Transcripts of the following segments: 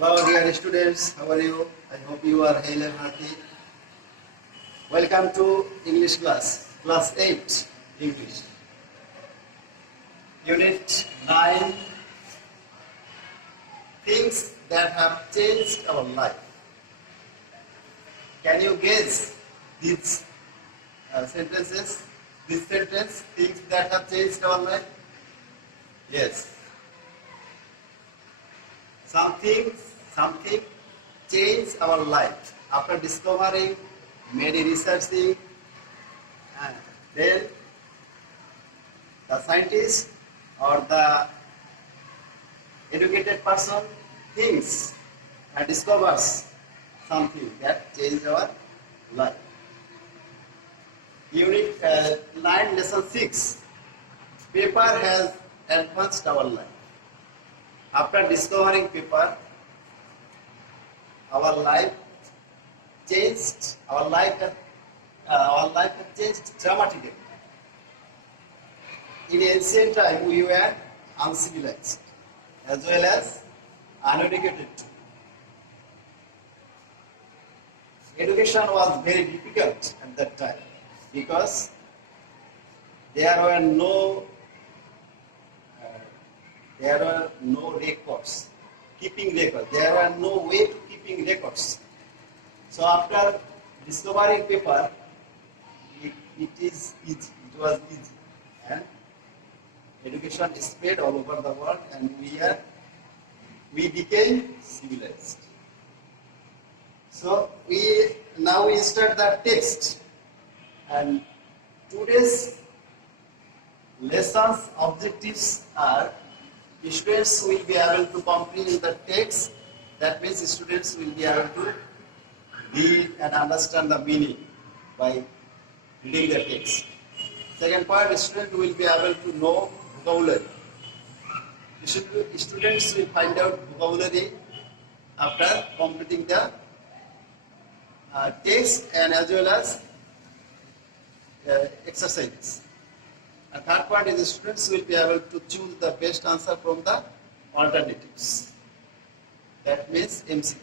Hello dear students, how are you? I hope you are hale and hearty. Welcome to English class 8 English. Unit 9, things that have changed our life. Can you guess these sentences? This sentence, things that have changed our life? Yes. Something changed our life. After discovering, many researching, and then the scientist or the educated person thinks and discovers something that changed our life. Unit 9, lesson 6. Paper has advanced our life. After discovering paper, our life changed. Our life has changed dramatically. In ancient time, we were uncivilized as well as uneducated too. Education was very difficult at that time because there were no records, keeping records. There were no way to keeping records. So after discovering paper, it is easy. It was easy, and education spread all over the world, and we became civilized. So now we start the text, and today's lessons objectives are: students will be able to comprehend the text. That means students will be able to read and understand the meaning by reading the text. Second part, students will be able to know vocabulary. Students will find out vocabulary after completing the text and as well as exercises. And third part is the students will be able to choose the best answer from the alternatives. That means MCQ.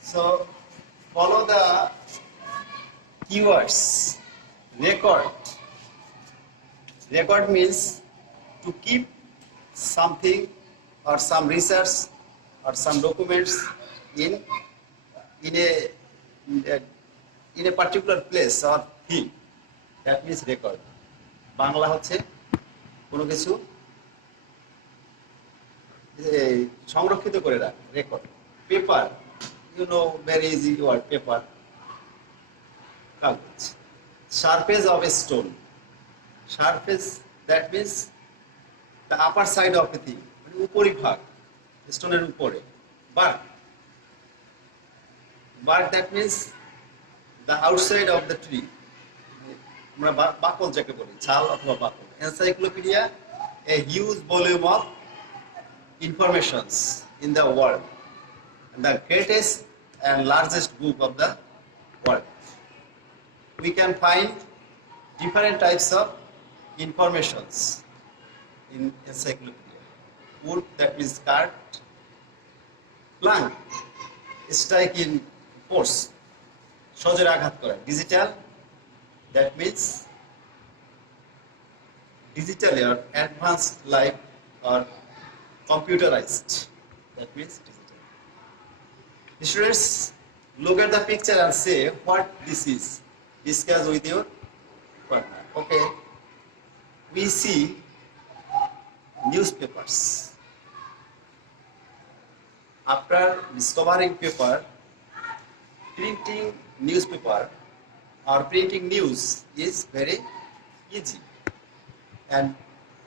So follow the keywords. Record. Record means to keep something or some research or some documents in a particular place or thing. That means record. Bangla হচ্ছে কোনো কিছু সংরক্ষিত করে রাখ, record. Paper, you know, very easy word, paper. কাগজ. Surface of a stone. Surface, that means the upper side of a thing, মানে উপরিভাগ, স্টোনের উপরে. Bark. Bark, that means the outside of the tree. আমরা বাকল যাকে বলি, ছাল অথবা বাকল. Encyclopedia, a huge volume of informations in the world, and the greatest and largest book of the world. We can find different types of informations in encyclopedia. Wood, that means cut. Plank, strike in force, সজোরে আঘাত করা. Digital, that means digitally or advanced life or computerized. That means digital. Students, look at the picture and say what this is. Discuss with your partner. Okay. We see newspapers. After discovering paper, printing newspaper or printing news is very easy. And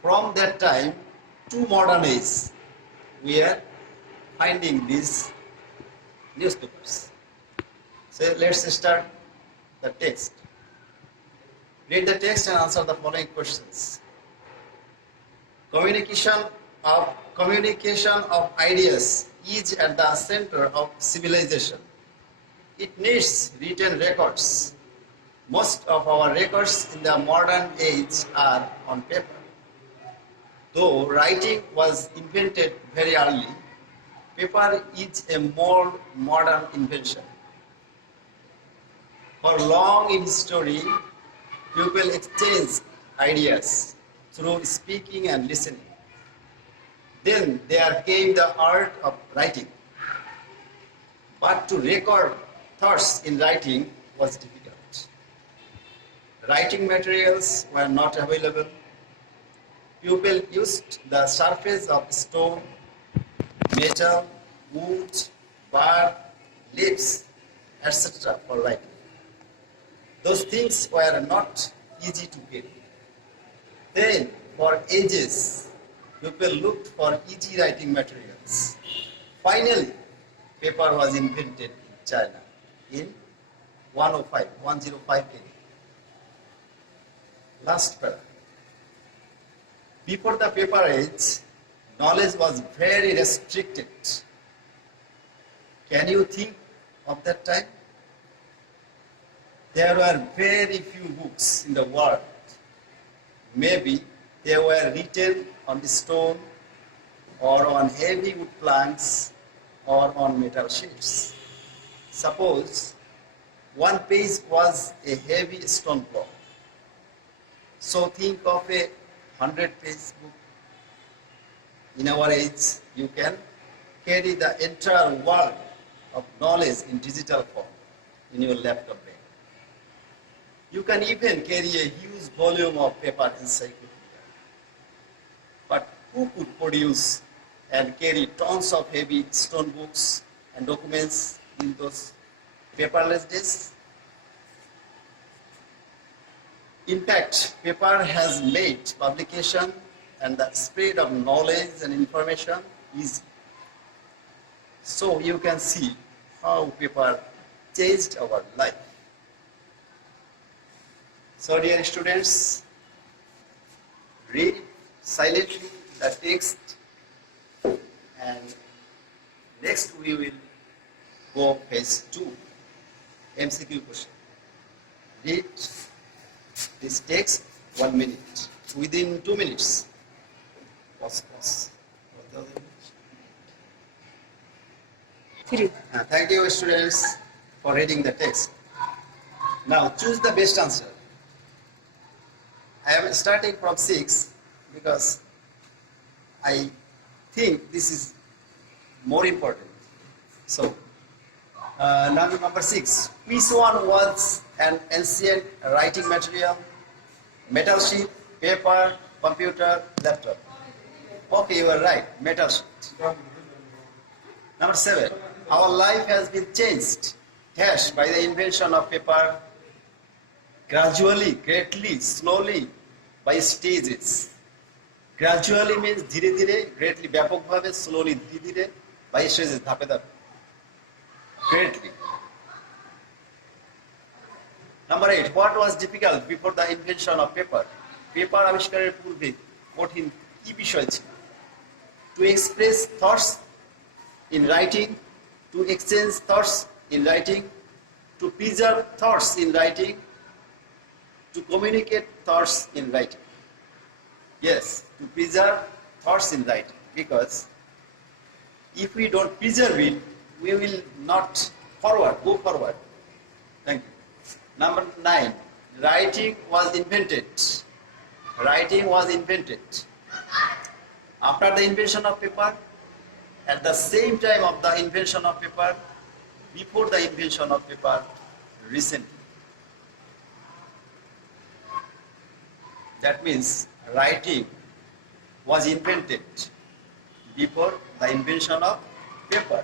from that time to modern age, we are finding these newspapers. So let's start the text. Read the text and answer the following questions. Communication of ideas is at the center of civilization. It needs written records. Most of our records in the modern age are on paper. Though writing was invented very early, paper is a more modern invention. For long in history, people exchange ideas through speaking and listening. Then there came the art of writing. But to record thoughts in writing was difficult. Writing materials were not available. People used the surface of stone, metal, wood, bark, leaves, etc. for writing. Those things were not easy to get. Then, for ages, people looked for easy writing materials. Finally, paper was invented in China in 105 KD. Last paragraph. Before the paper age, knowledge was very restricted. Can you think of that time? There were very few books in the world. Maybe they were written on stone or on heavy wood planks or on metal sheets. Suppose one page was a heavy stone block. So think of a 100-page book. In our age, you can carry the entire world of knowledge in digital form in your laptop bag. You can even carry a huge volume of paper encyclopedia. But who could produce and carry tons of heavy stone books and documents in those paperless days? In fact, paper has made publication and the spread of knowledge and information easy. So you can see how paper changed our life. So dear students, read silently the text, and next we will go phase 2, MCQ question. Read this text 1 minute, within 2 minutes. Pause. Thank you students for reading the text. Now choose the best answer. I am starting from 6 because I think this is more important. So, number 6. Which one was an ancient writing material? Metal sheet, paper, computer, laptop. Okay, you are right. Metal sheet. Number 7. Our life has been changed by the invention of paper. Gradually, greatly, slowly, by stages. Gradually means dhire dhire, greatly, ব্যাপক ভাবে, slowly, dhire dhire, by stages, ধাপে ধাপে. Greatly. Number 8. What was difficult before the invention of paper? Paper আবিষ্কারের পূর্বে কঠিন কি বিষয় ছিল? To express thoughts in writing, to exchange thoughts in writing, to preserve thoughts in writing, to communicate thoughts in writing. Yes, to preserve thoughts in writing, because if we don't preserve it, we will not go forward. Thank you. Number 9. Writing was invented. Writing was invented after the invention of paper, at the same time of the invention of paper, before the invention of paper, recently. That means writing was invented before the invention of paper.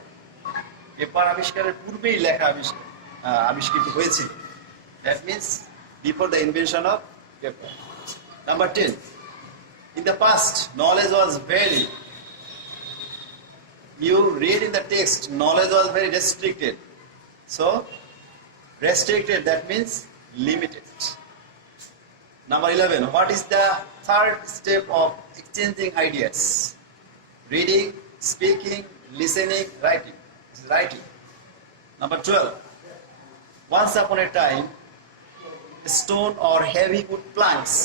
Paper আবিষ্কারের পূর্বেই লেখা আবিষ্কৃত হয়েছিল. That means before the invention of paper. Number 10. In the past, knowledge was very, you read in the text, knowledge was very restricted. So, restricted, that means limited. Number 11. What is the third step of exchanging ideas? Reading, speaking, listening, writing. This is writing. Number 12. Once upon a time, stone or heavy wood planks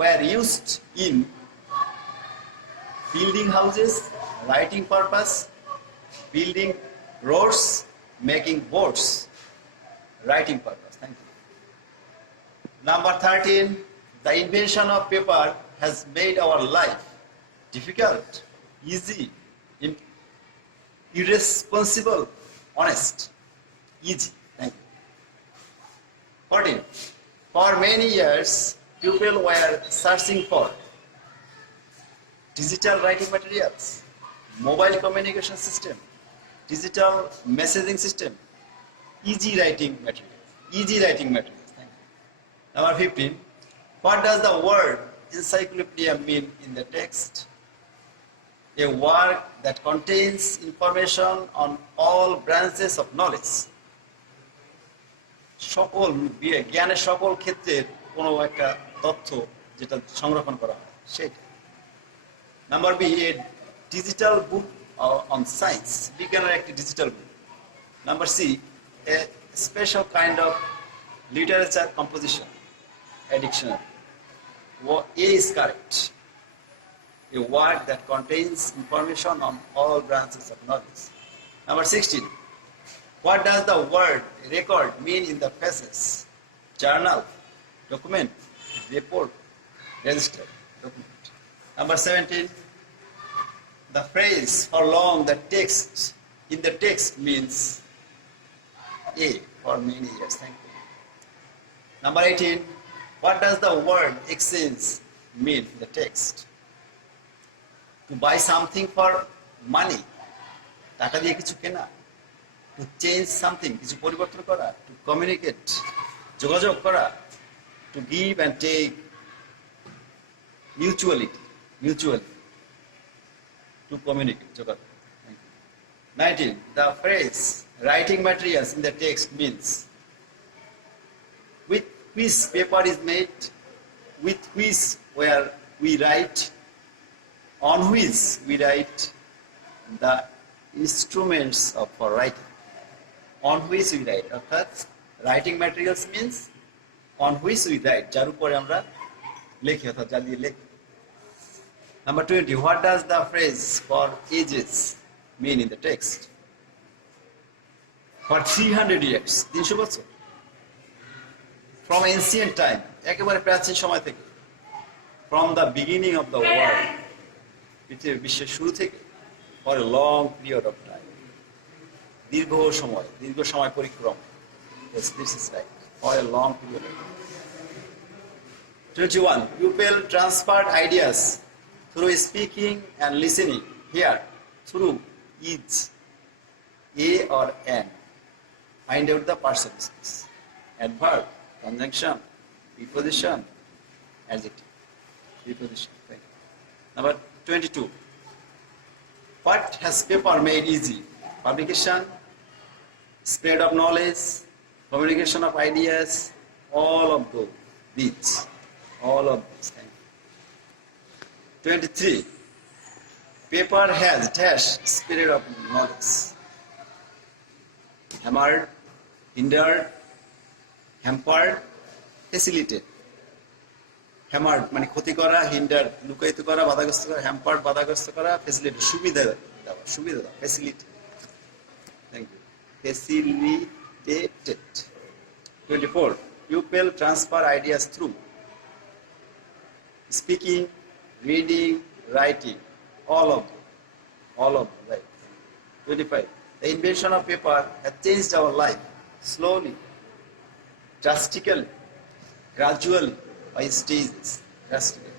were used in building houses, writing purpose, building roads, making boats, writing purpose. Thank you. Number 13, the invention of paper has made our life difficult, easy, irresponsible, honest. Easy. Thank you. 14. For many years, people were searching for digital writing materials, mobile communication system, digital messaging system, easy writing materials. Easy writing materials. Thank you. Number 15. What does the word encyclopedia mean in the text? A work that contains information on all branches of knowledge. সকল জ্ঞানের সকল ক্ষেত্রের কোনো একটা তথ্য যেটা সংরক্ষণ করা হয় সেটা। Number B, a digital book on science, বিজ্ঞানের একটি digital book. Number C, a special kind of literature composition, a dictionary. A is correct. A work that contains information on all branches of knowledge. Number 16. What does the word record mean in the phrases? Journal, document, report, register, document. Number 17. The phrase "for long the text" in the text means A, for many years. Thank you. Number 18. What does the word exchange mean in the text? To buy something for money, টাকা দিয়ে কিছু কেনা। To change something, কিছু পরিবর্তন করা। To communicate, যোগাযোগ করা। To give and take, mutually, to communicate, যোগাযোগ। 19. The phrase "writing materials" in the text means with which paper is made, with which where we write, on which we write, the instruments of for writing. On which we write, অর্থাৎ writing materials means on which we write, যার উপরে আমরা লিখি অর্থাৎ যা দিয়ে লিখি। Number 20. What does the phrase "for ages" mean in the text? For 300 years, 300 বছর। From ancient time, একেবারে প্রাচীন সময় থেকে। From the beginning of the world, পৃথিবীর বিশ্বের শুরু থেকে। For a long period of time, দীর্ঘ সময় পরিক্রম। Yes, this is right. For a long period of time. 21. People transferred ideas through speaking and listening. Here, through is a or an. Find out the participle. Adverb, conjunction, preposition, adjective. Preposition. Right. Number 22. What has paper made easy? Publication, spread of knowledge, communication of ideas, all of these. All of these. 23. Paper has dash spread of knowledge. Hammered, hindered, hampered, facilitated. হ্যামার্ড মানে ক্ষতি করা, hinder লুকায়িত করা, বাধাগ্রস্ত করা, hampered বাধাগ্রস্ত করা, facility সুবিধা দেওয়া, facility. Thank you. Facilitated. 24. People transfer ideas through speaking, reading, writing, all of them, right. 25. The invention of paper has changed our life slowly, drastically, gradually, by stages, drastically.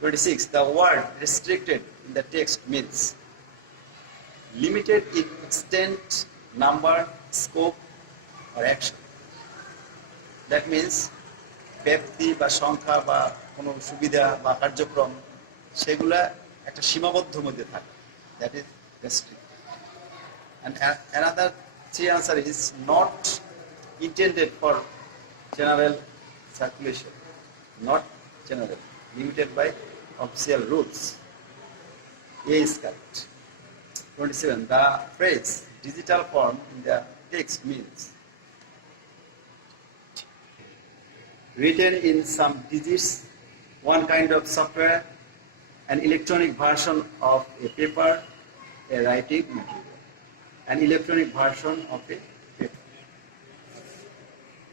26. The word "restricted" in the text means limited in extent, number, scope, or action. That means ব্যাপ্তি বা সংখ্যা বা কোনো সুবিধা বা কার্যক্রম সেগুলা একটা সীমাবদ্ধ মধ্যে থাকে। That is restricted. And another answer is not intended for general circulation. Not general, limited by official rules. A is correct. 27. The phrase "digital form" in the text means written in some digits, one kind of software, an electronic version of a paper, a writing material. an electronic version of a paper.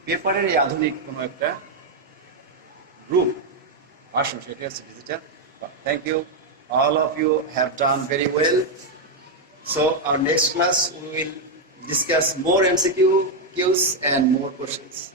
পেপারের এই আধুনিক কোনো একটা রূপ version, সেটা হচ্ছে digital. Thank you, all of you have done very well. So our next class we will discuss more MCQs and more questions.